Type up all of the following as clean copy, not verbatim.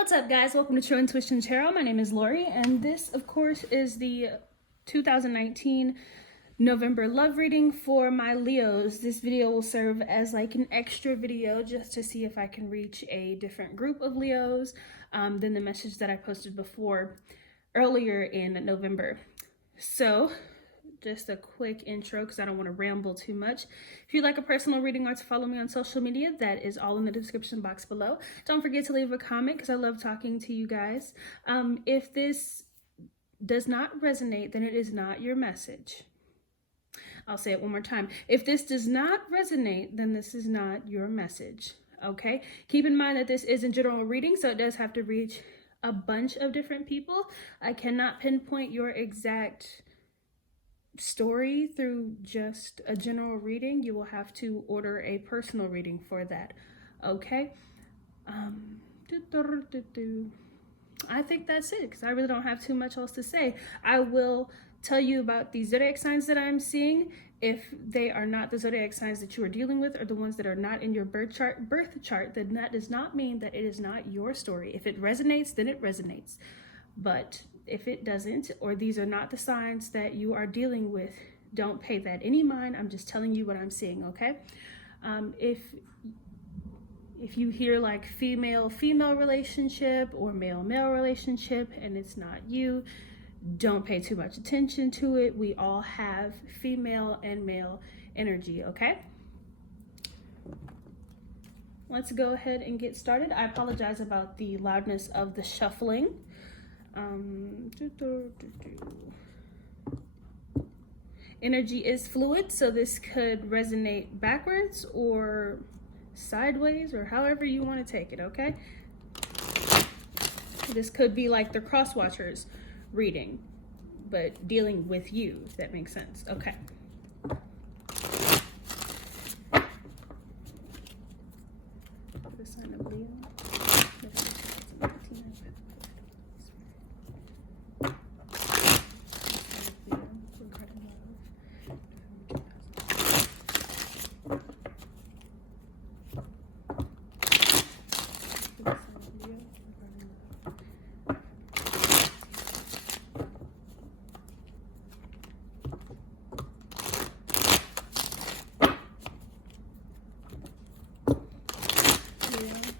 What's up, guys? Welcome to True Intuition Tarot. My name is Lori, and this, of course, is the 2019 November love reading for my Leos. This video will serve as like an extra video just to see if I can reach a different group of Leos than the message that I posted before earlier in November. So, just a quick intro because I don't want to ramble too much. If you'd like a personal reading or to follow me on social media, that is all in the description box below. Don't forget to leave a comment because I love talking to you guys. If this does not resonate, then it is not your message. I'll say it one more time. If this does not resonate, then this is not your message. Okay? Keep in mind that this is a general reading, so it does have to reach a bunch of different people. I cannot pinpoint your exact story through just a general reading. You will have to order a personal reading for that. Okay? I think that's it because I really don't have too much else to say. I will tell you about the zodiac signs that I'm seeing. If they are not the zodiac signs that you are dealing with or the ones that are not in your birth chart, then that does not mean that it is not your story. If it resonates, then it resonates. But if it doesn't, or these are not the signs that you are dealing with, don't pay that any mind. I'm just telling you what I'm seeing, okay? If you hear like female-female relationship or male-male relationship and it's not you, don't pay too much attention to it. We all have female and male energy, okay? Let's go ahead and get started. I apologize about the loudness of the shuffling. Energy is fluid, so this could resonate backwards or sideways or however you want to take it, okay? This could be like the cross watchers reading, but dealing with you, if that makes sense. Okay. The sign of Leo. Leo,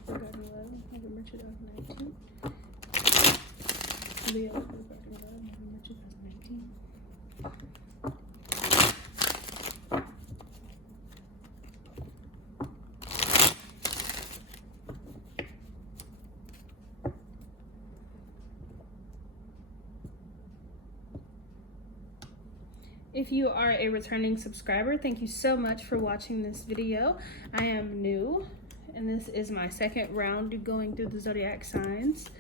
regarding love, November 2019. If you are a returning subscriber, thank you so much for watching this video. I am new, and this is my second round going through the zodiac signs.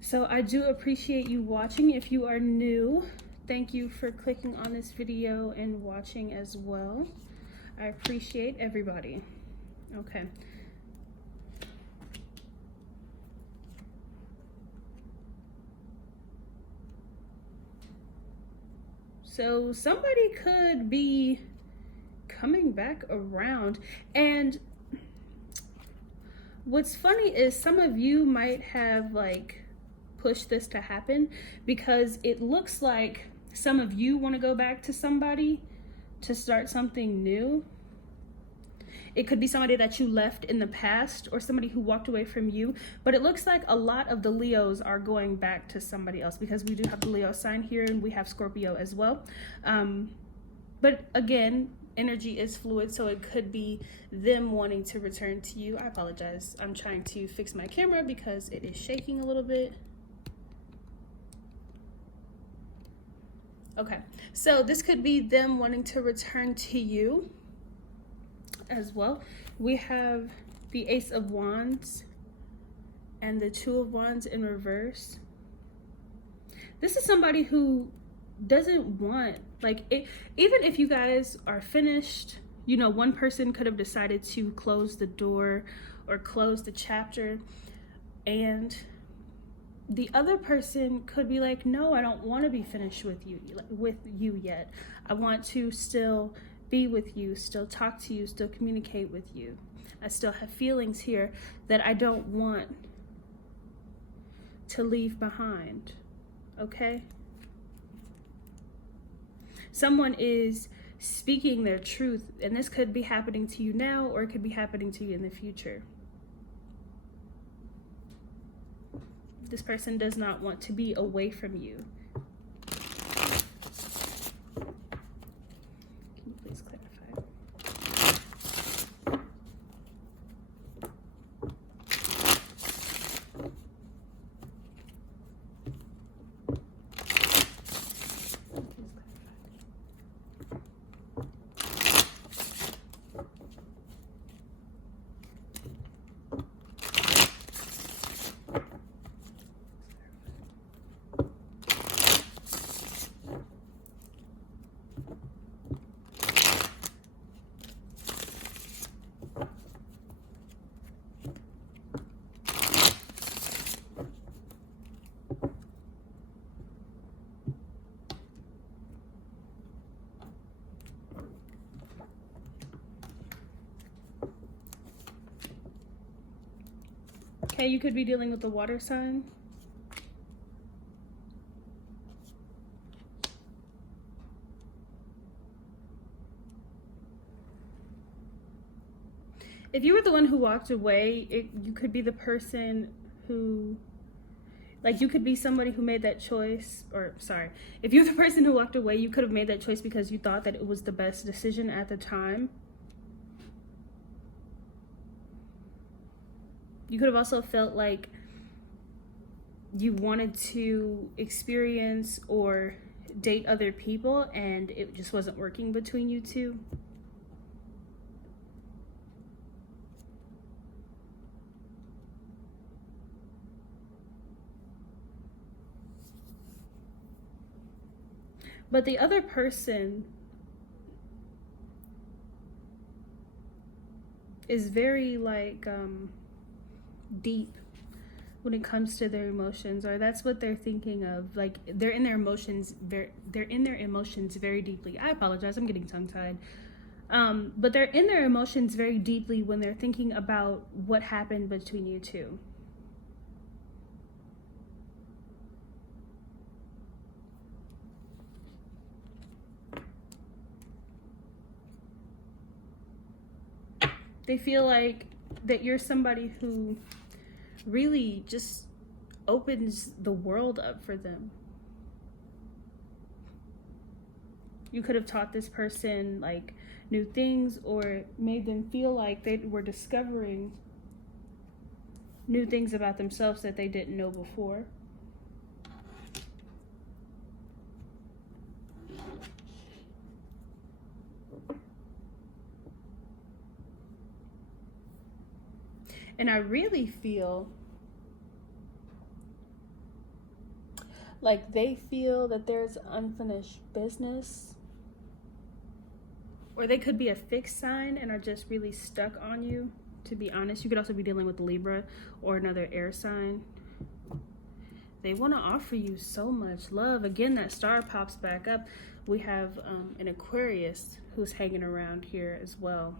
So I do appreciate you watching. If you are new, thank you for clicking on this video and watching as well. I appreciate everybody. Okay. So somebody could be coming back around, and what's funny is some of you might have like pushed this to happen because it looks like some of you want to go back to somebody to start something new. It could be somebody that you left in the past or somebody who walked away from you, but it looks like a lot of the Leos are going back to somebody else because we do have the Leo sign here and we have Scorpio as well. But again, energy is fluid, so it could be them wanting to return to you. I apologize. I'm trying to fix my camera because it is shaking a little bit. Okay, so this could be them wanting to return to you as well. We have the Ace of Wands and the Two of Wands in reverse. This is somebody who doesn't want, like, even if you guys are finished, you know, one person could have decided to close the door or close the chapter, and the other person could be like, no, I don't want to be finished with you yet. I want to still be with you, still talk to you, still communicate with you. I still have feelings here that I don't want to leave behind, okay? Someone is speaking their truth, and this could be happening to you now, or it could be happening to you in the future. This person does not want to be away from you. Can you please clarify? Okay, you could be dealing with the water sign. If you were the one who walked away, you could be the person who, like, you could be somebody who made that choice, or sorry, if you're the person who walked away, you could have made that choice because you thought that it was the best decision at the time. You could have also felt like you wanted to experience or date other people and it just wasn't working between you two. But the other person is very like deep when it comes to their emotions, or that's what they're thinking of. Like they're in their emotions very deeply. I apologize, I'm getting tongue-tied. But they're in their emotions very deeply when they're thinking about what happened between you two. They feel like that you're somebody who really just opens the world up for them. You could have taught this person like new things or made them feel like they were discovering new things about themselves that they didn't know before. And I really feel like they feel that there's unfinished business, or they could be a fixed sign and are just really stuck on you, to be honest. You could also be dealing with Libra or another air sign. They want to offer you so much love. Again, that star pops back up. We have an Aquarius who's hanging around here as well.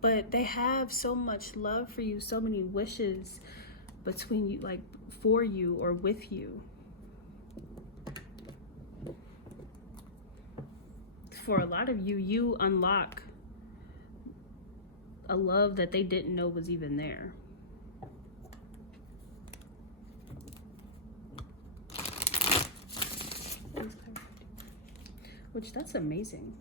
But they have so much love for you, so many wishes between you, like for you or with you. For a lot of you, you unlock a love that they didn't know was even there. Which, that's amazing.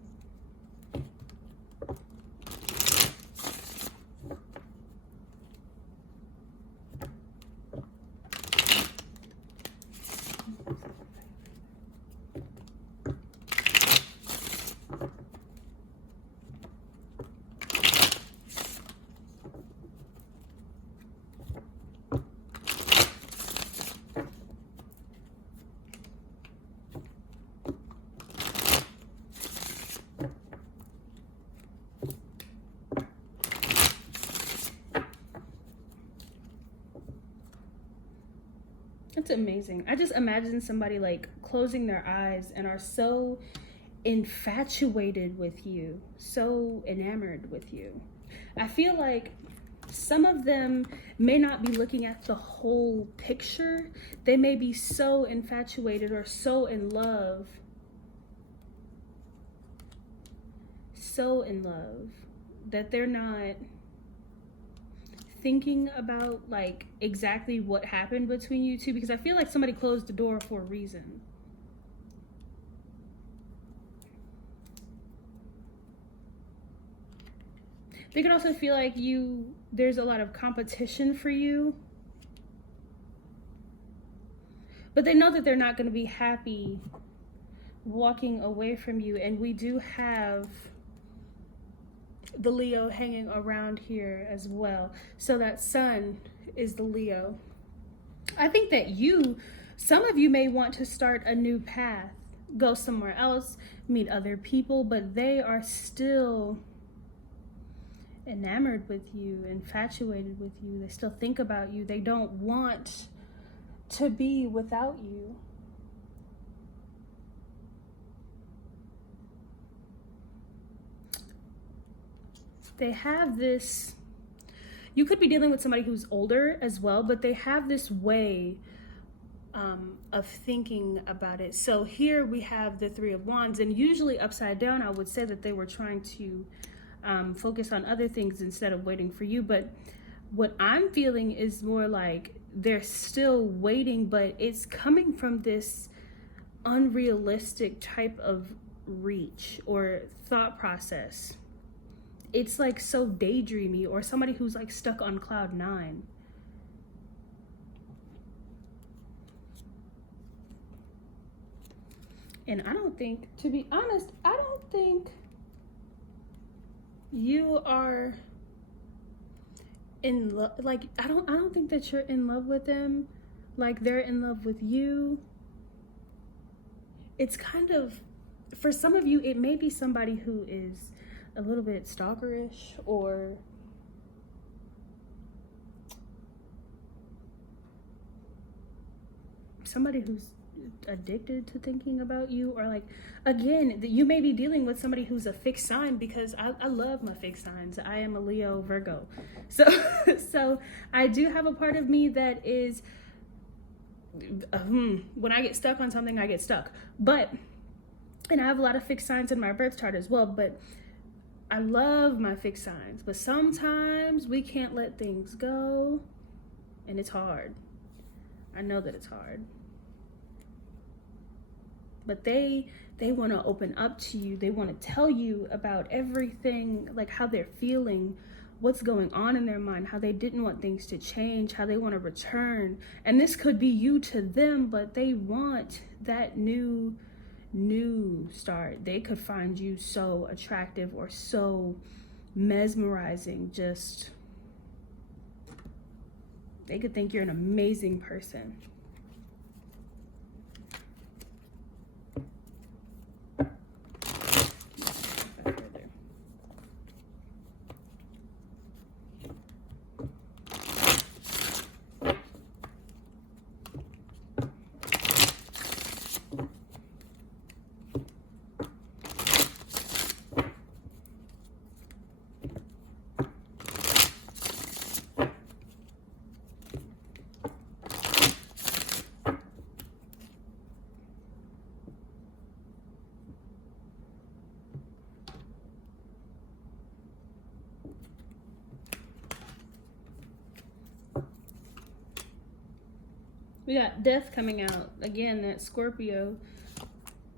It's amazing. I just imagine somebody like closing their eyes and are so infatuated with you, so enamored with you. I feel like some of them may not be looking at the whole picture. They may be so infatuated or so in love that they're not thinking about like exactly what happened between you two, because I feel like somebody closed the door for a reason. They could also feel like there's a lot of competition for you, but they know that they're not going to be happy walking away from you. And we do have the Leo hanging around here as well. So that sun is the Leo. I think that some of you may want to start a new path, go somewhere else, meet other people, but they are still enamored with you, infatuated with you. They still think about you. They don't want to be without you. They have this, you could be dealing with somebody who's older as well, but they have this way of thinking about it. So here we have the Three of Wands, and usually upside down, I would say that they were trying to focus on other things instead of waiting for you. But what I'm feeling is more like they're still waiting, but it's coming from this unrealistic type of reach or thought process. It's like so daydreamy, or somebody who's like stuck on cloud 9. And I don't think, to be honest, I don't think you are in love. Like, I don't think that you're in love with them. Like, they're in love with you. It's kind of, for some of you, it may be somebody who is a little bit stalkerish, or somebody who's addicted to thinking about you, or like, again, you may be dealing with somebody who's a fixed sign, because I love my fixed signs. I am a Leo Virgo. So I do have a part of me that is, when I get stuck on something, I get stuck. And I have a lot of fixed signs in my birth chart as well, but I love my fixed signs. But sometimes we can't let things go, and it's hard. I know that it's hard. But they want to open up to you. They want to tell you about everything, like how they're feeling, what's going on in their mind, how they didn't want things to change, how they want to return. And this could be you to them, but they want that new start. They could find you so attractive or so mesmerizing. Just, they could think you're an amazing person. We got Death coming out. Again, that Scorpio.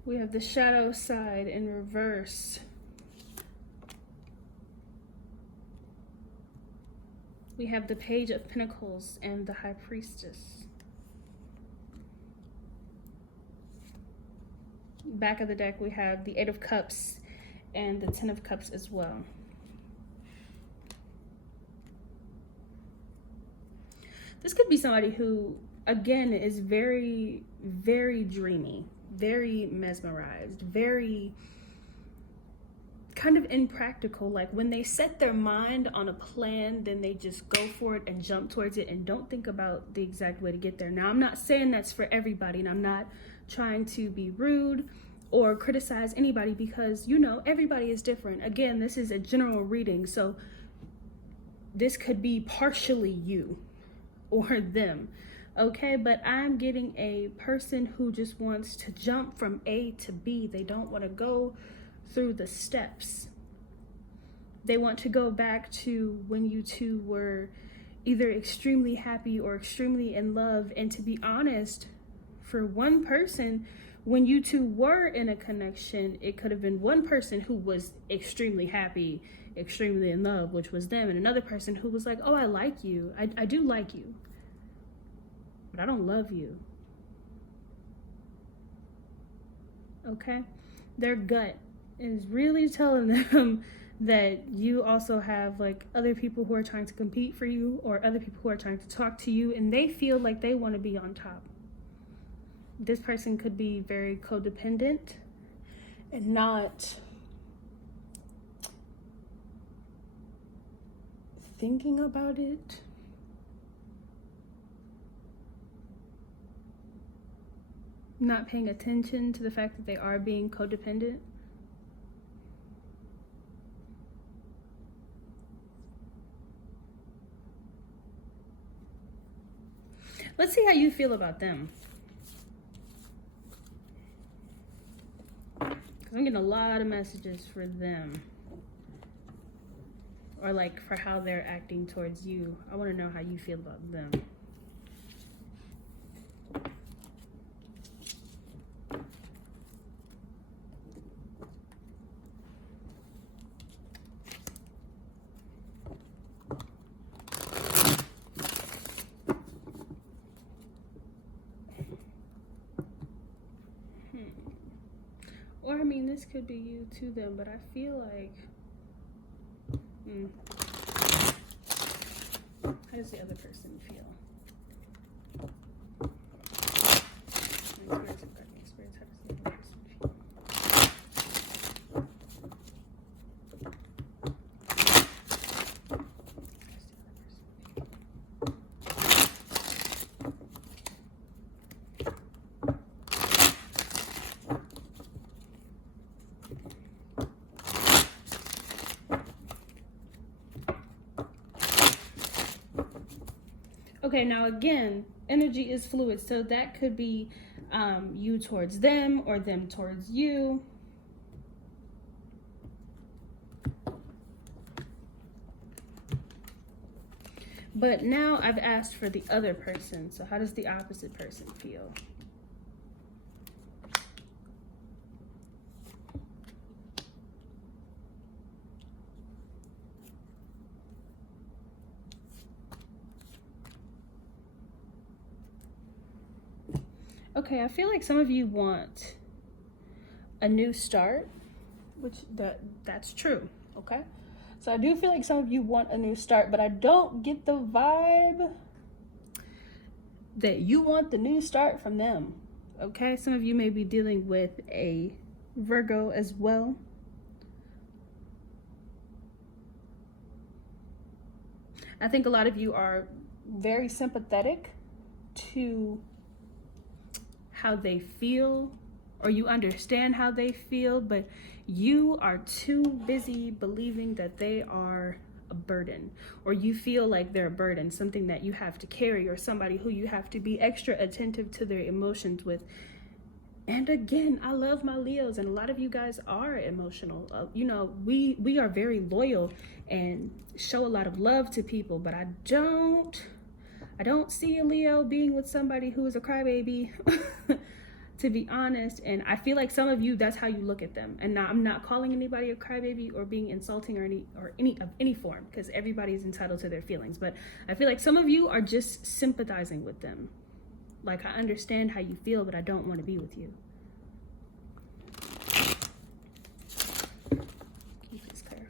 We have the shadow side in reverse. We have the Page of Pentacles and the High Priestess. Back of the deck, we have the Eight of Cups and the Ten of Cups as well. This could be somebody who, again, is very, very dreamy, very mesmerized, very kind of impractical. Like, when they set their mind on a plan, then they just go for it and jump towards it and don't think about the exact way to get there. Now, I'm not saying that's for everybody, and I'm not trying to be rude or criticize anybody, because, you know, everybody is different. Again, this is a general reading, so this could be partially you or them, okay? But I'm getting a person who just wants to jump from A to B. They don't want to go through the steps. They want to go back to when you two were either extremely happy or extremely in love. And to be honest, for one person, when you two were in a connection, it could have been one person who was extremely happy, extremely in love, which was them, and another person who was like, oh, I like you. I do like you, but I don't love you. Okay? Their gut is really telling them that you also have like other people who are trying to compete for you, or other people who are trying to talk to you, and they feel like they want to be on top. This person could be very codependent and not thinking about it. Not paying attention to the fact that they are being codependent. Let's see how you feel about them. I'm getting a lot of messages for them. Or like for how they're acting towards you. I want to know how you feel about them. Or I mean, this could be you to them, but I feel like, how does the other person feel? Experience, how does the other person feel? Okay, now again, energy is fluid, so that could be you towards them or them towards you. But now I've asked for the other person, so how does the opposite person feel? Okay, I feel like some of you want a new start, which that's true, okay? So I do feel like some of you want a new start, but I don't get the vibe that you want the new start from them, okay? Some of you may be dealing with a Virgo as well. I think a lot of you are very sympathetic to how they feel, or you understand how they feel, but you are too busy believing that they are a burden, or you feel like they're a burden, something that you have to carry, or somebody who you have to be extra attentive to their emotions with. And again, I love my Leos, and a lot of you guys are emotional. You know, we are very loyal and show a lot of love to people, but I don't see a Leo being with somebody who is a crybaby, to be honest. And I feel like some of you, that's how you look at them. And now I'm not calling anybody a crybaby or being insulting or any form, because everybody is entitled to their feelings. But I feel like some of you are just sympathizing with them. Like, I understand how you feel, but I don't want to be with you. Can you please clarify?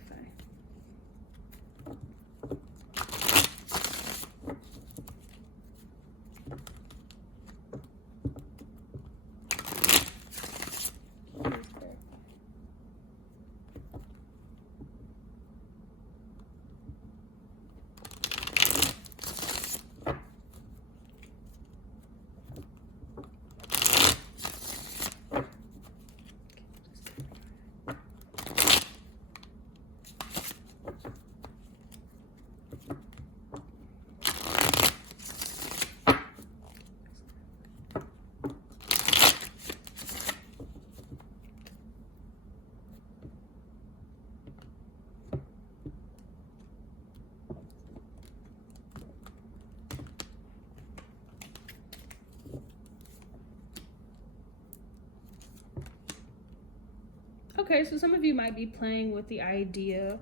Okay, so some of you might be playing with the idea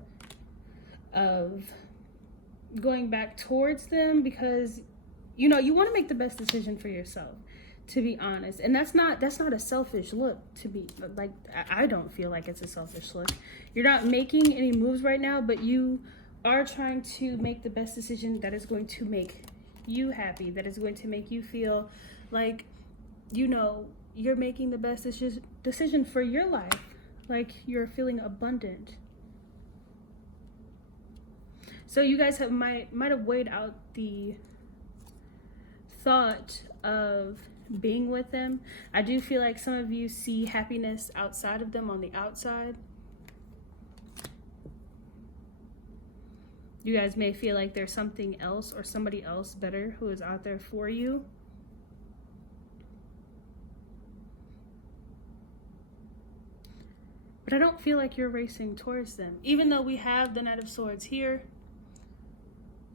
of going back towards them because, you know, you want to make the best decision for yourself, to be honest. And that's not a selfish look, to be like, I don't feel like it's a selfish look. You're not making any moves right now, but you are trying to make the best decision that is going to make you happy, that is going to make you feel like, you know, you're making the best decision for your life, like you're feeling abundant. So you guys might have weighed out the thought of being with them. I do feel like some of you see happiness outside of them on the outside. You guys may feel like there's something else or somebody else better who is out there for you. But I don't feel like you're racing towards them. Even though we have the Knight of Swords here,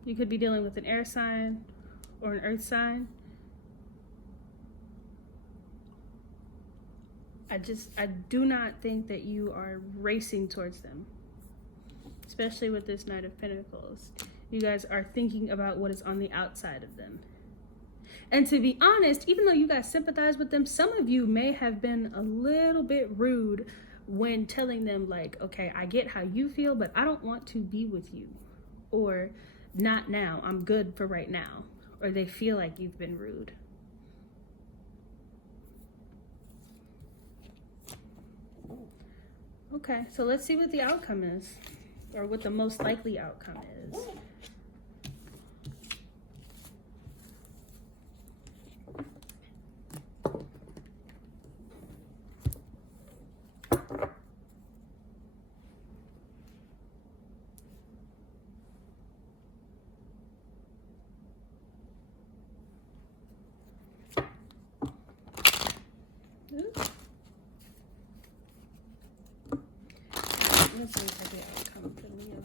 you could be dealing with an air sign or an earth sign. I do not think that you are racing towards them, especially with this Knight of Pentacles. You guys are thinking about what is on the outside of them. And to be honest, even though you guys sympathize with them, some of you may have been a little bit rude when telling them like, okay, I get how you feel, but I don't want to be with you. Or not now, I'm good for right now. Or they feel like you've been rude. Okay, so let's see what the outcome is, or what the most likely outcome is. Let's see if the outcome for Leo.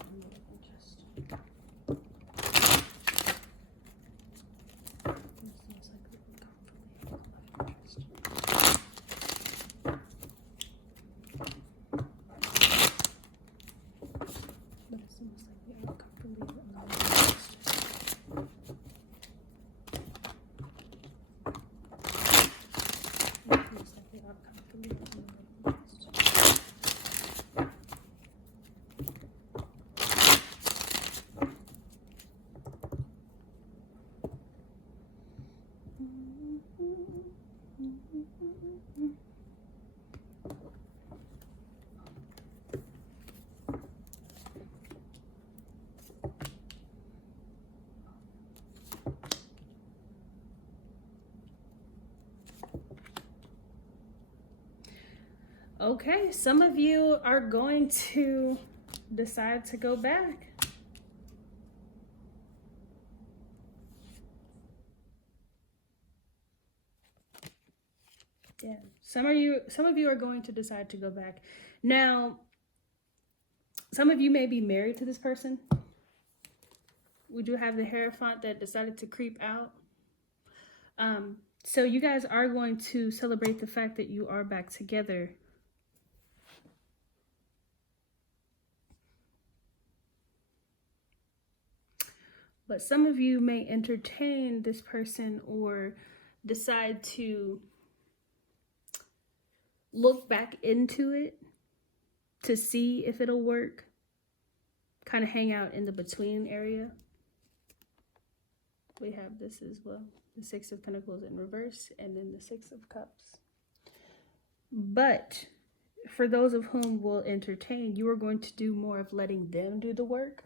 Okay, some of you are going to decide to go back. Yeah, some of you are going to decide to go back. Now, some of you may be married to this person. We do have the Hierophant that decided to creep out. So you guys are going to celebrate the fact that you are back together. But some of you may entertain this person or decide to look back into it to see if it'll work. Kind of hang out in the between area. We have this as well. The Six of Pentacles in reverse and then the Six of Cups. But for those of whom will entertain, you are going to do more of letting them do the work.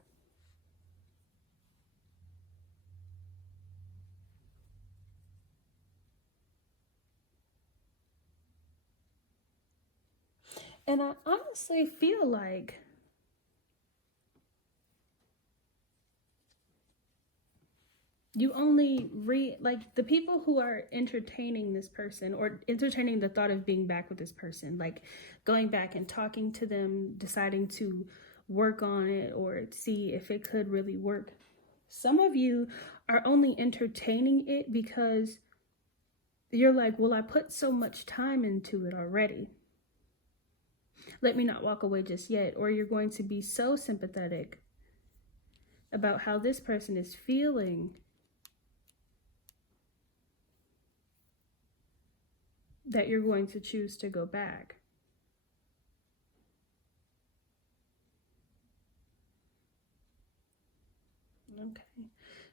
And I honestly feel like you only like the people who are entertaining this person or entertaining the thought of being back with this person, like going back and talking to them, deciding to work on it or see if it could really work. Some of you are only entertaining it because you're like, well, I put so much time into it already. let me not walk away just yet. Or you're going to be so sympathetic about how this person is feeling that you're going to choose to go back. Okay,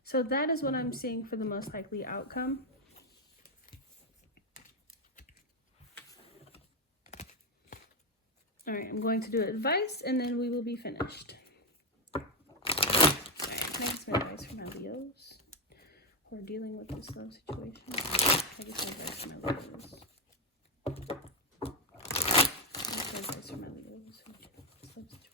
so that is what I'm seeing for the most likely outcome. All right, I'm going to do advice and then we will be finished. All right, can I get some advice for my Leos who are dealing with this love situation? I get some advice for my Leos. Some advice for my Leos who are dealing with this love situation.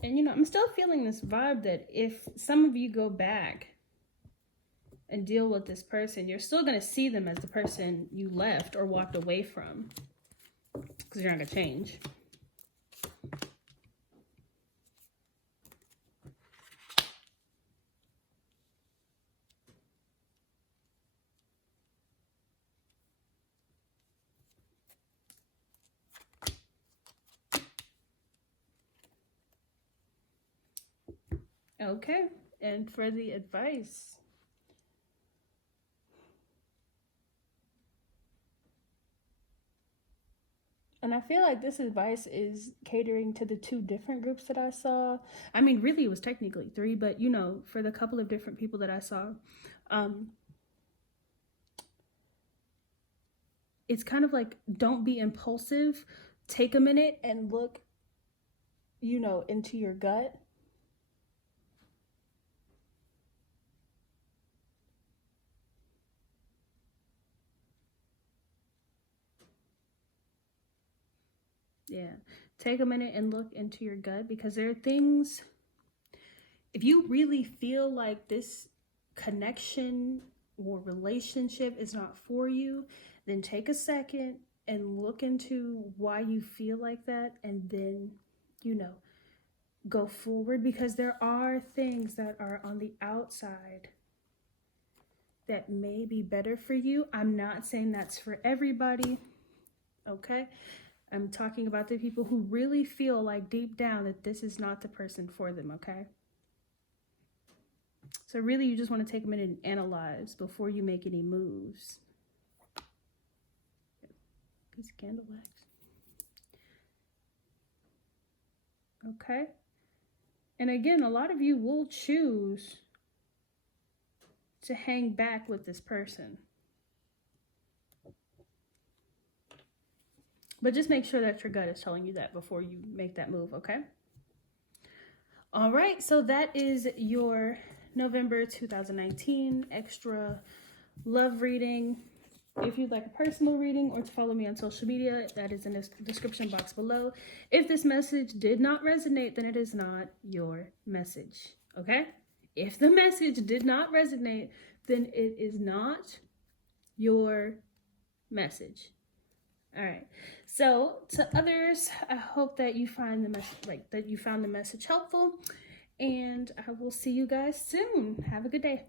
And you know, I'm still feeling this vibe that if some of you go back and deal with this person, you're still going to see them as the person you left or walked away from, because you're not going to change. Okay, and for the advice, and I feel like this advice is catering to the two different groups that I saw. I mean, really it was technically three, but you know, for the couple of different people that I saw, it's kind of like, don't be impulsive. Take a minute and look, you know, into your gut. Yeah, take a minute and look into your gut, because there are things, if you really feel like this connection or relationship is not for you, then take a second and look into why you feel like that, and then, you know, go forward, because there are things that are on the outside that may be better for you. I'm not saying that's for everybody, okay? I'm talking about the people who really feel like deep down that this is not the person for them, okay? So really, you just want to take a minute and analyze before you make any moves. Piece of candle wax. Okay? And again, a lot of you will choose to hang back with this person. But just make sure that your gut is telling you that before you make that move, okay? All right, so that is your November 2019 extra love reading. If you'd like a personal reading or to follow me on social media, that is in the description box below. If this message did not resonate, then it is not your message, okay? If the message did not resonate, then it is not your message. All right. So to others, I hope that you find the message, found the message helpful, and I will see you guys soon. Have a good day.